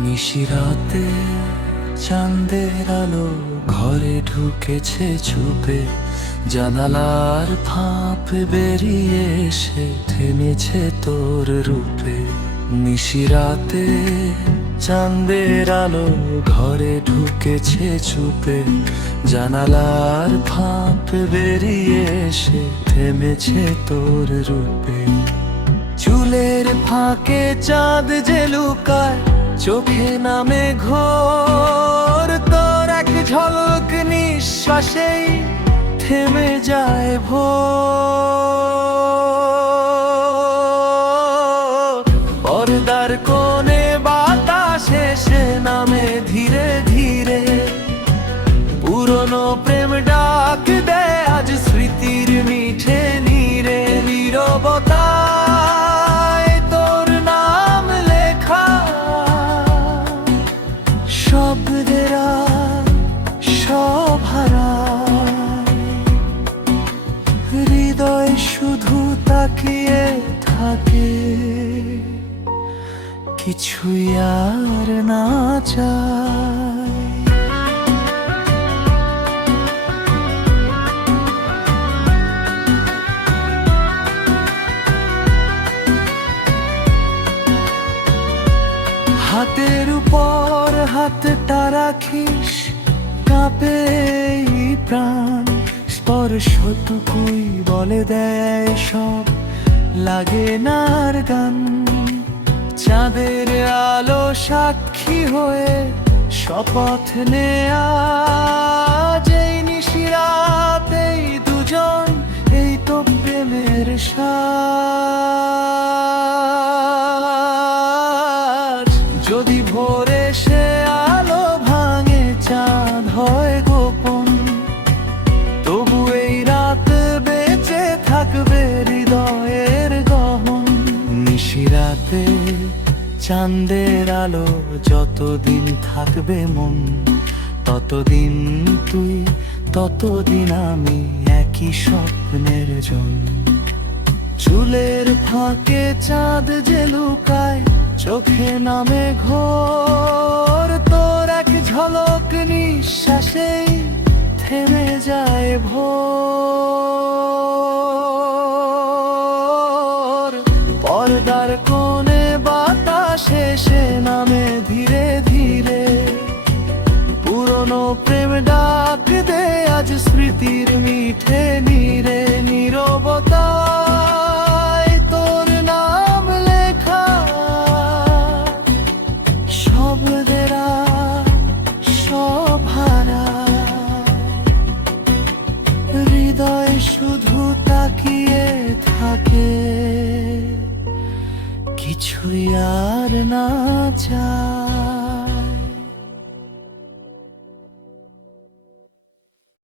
নিশিরাতে চাঁদের আলো ঘরে ঢুকেছে চুপে, জানালার ফাঁপ বেরিয়ে এসে থেমেছে তোর রূপে। নিশিরাতে চাঁদের আলো ঘরে ঢুকেছে চুপে, জানালার ফাঁপ বেরিয়ে এসে থেমেছে তোর রূপে। চুলের ফাঁকে চাঁদ যে লুকায়, চোখে নামে ঘোর, তোর এক ঝলক নিঃশ্বাসেই থেমে যায় ভোর। পর্দার কোণে বাতাস এসে নামে ধীরে ধীরে, পুরনো প্রেম ডাক দেয় আজ স্মৃতির মিঠে নীরে। নীরবতায় তোর নাম লেখা, শব্দেরা সব হারায়, হৃদয় শুধু তাকিয়ে থাকে, কিছুই আর না চায়। হাতের উপর হাতটা রাখিস, কাঁপে এই প্রাণ, স্পর্শটুকুই বলে দেয় সব, লাগে না আর গান। চাঁদের আলো সাক্ষী হয়ে শপথ নেয়া, যেই নিশিরাতেই দুজন, এই তো প্রেমের সাজ। যদি ভোরে সে আলো ভাঙে, চাঁদ হয় গোপন, তবু এই রাত বেঁচে থাকবে হৃদয়ের গহন। নিশিরাতে চাঁদের আলো যতদিন থাকবে মন, ততদিন তুই, ততদিন আমি, একই স্বপ্নের জন। চুলের ফাঁকে চাঁদ যে লুকায়, চোখে নামে ঘোর, তোর এক ঝলক নিঃশ্বাসেই থেমে যায় ভোর। পর্দার কোণে বাতাস এসে নামে ধীরে ধীরে, পুরনো প্রেম ডাক দে আজ স্মৃতির মিঠে নীরে। নীরবতায় তোর নাম লেখা, শব্দেরা সব হারায়, হৃদয় শুধু তাকিয়ে থাকে, কিছুই আর না চায়।